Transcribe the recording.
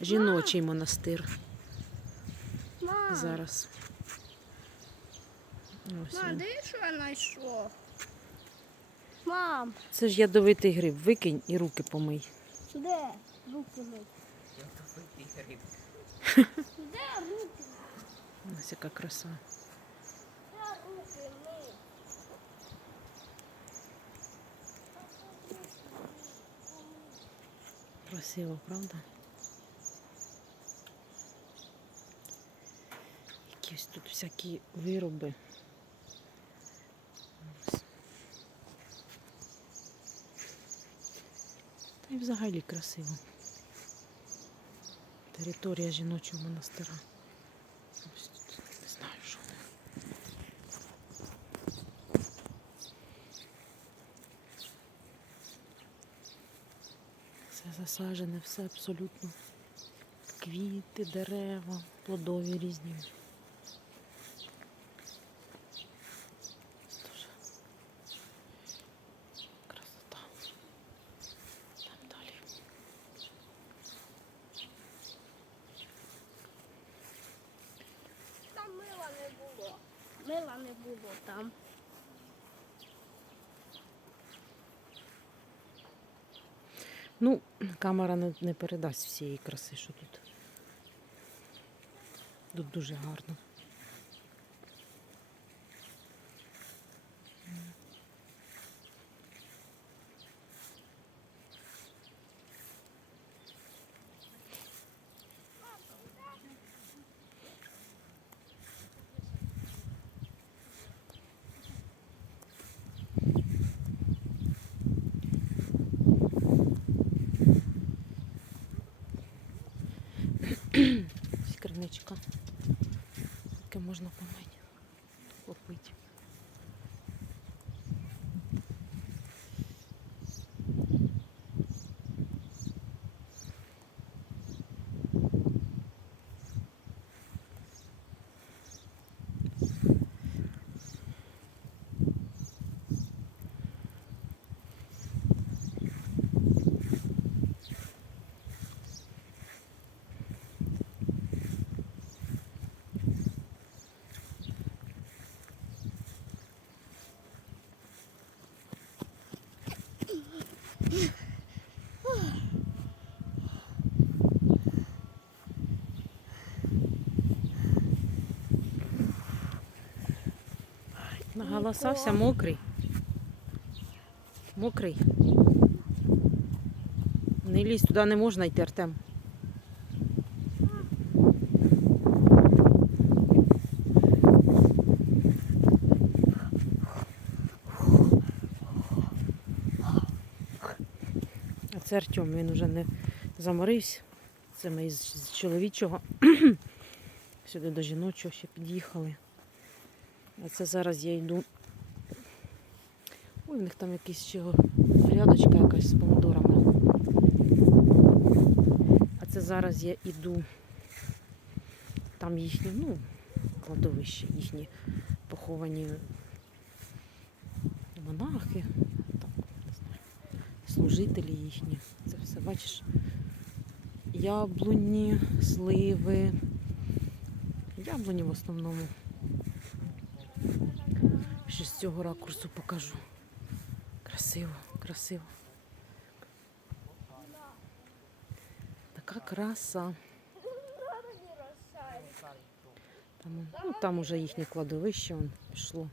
жіночий монастир Мам, зараз. Ось мам, він. дивись, що я знайшов. Мам, Це ж ядовитий гриб. Викинь і руки помий. де руки мить? Де руки? Ось яка краса. Де руки мить? Красиво, правда? Якісь тут всякі вироби. Та й взагалі красиво. Територія жіночого монастира. Ось тут, не знаю, що вони. Все засаджене, все абсолютно. Квіти, дерева, плодові різні. Дуже красота. Там далі. Там мила не було. Мила не було там. Ну, камера не, передасть всієї краси, що тут. Тут дуже гарно. Криничка. Таке можна помити. Попити. Наголосався мокрий. Мокрий. Не лізь, туди не можна йти, Артем. А це Артем, він вже не заморився. Це ми з чоловічого. Сюди до жіночого ще під'їхали. А це зараз я йду. Ой, в них там якась ще грядочка якась з помидорами. А це зараз я йду. Там їхні, ну, кладовище, їхні поховані монахи, там, не знаю, служителі їхні. Це все, бачиш, яблуні, сливи. Яблуні в основному. Ще з цього ракурсу покажу. Красиво, красиво. Така краса. Там, ну, там уже їхнє кладовище пішло.